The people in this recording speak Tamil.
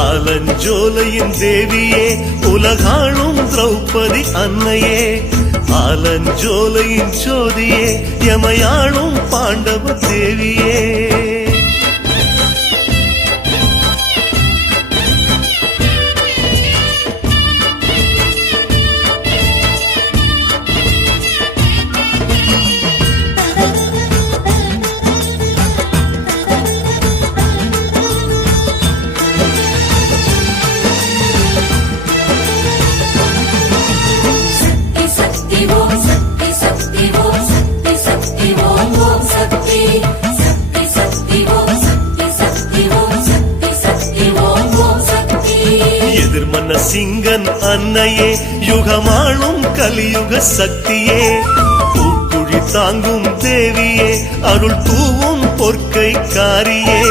ஆலஞ்சோலையின் தேவியே உலகாளும் திரௌபதி அன்னையே ஆலஞ்சோலையின் ஜோதியே யமையாளும் பாண்டவ தேவியே சிங்கன் அன்னையே யுகமாளும் கலியுக சக்தியே பூக்குழி தாங்கும் தேவியே அருள் தூவும் பொற்கை காரியே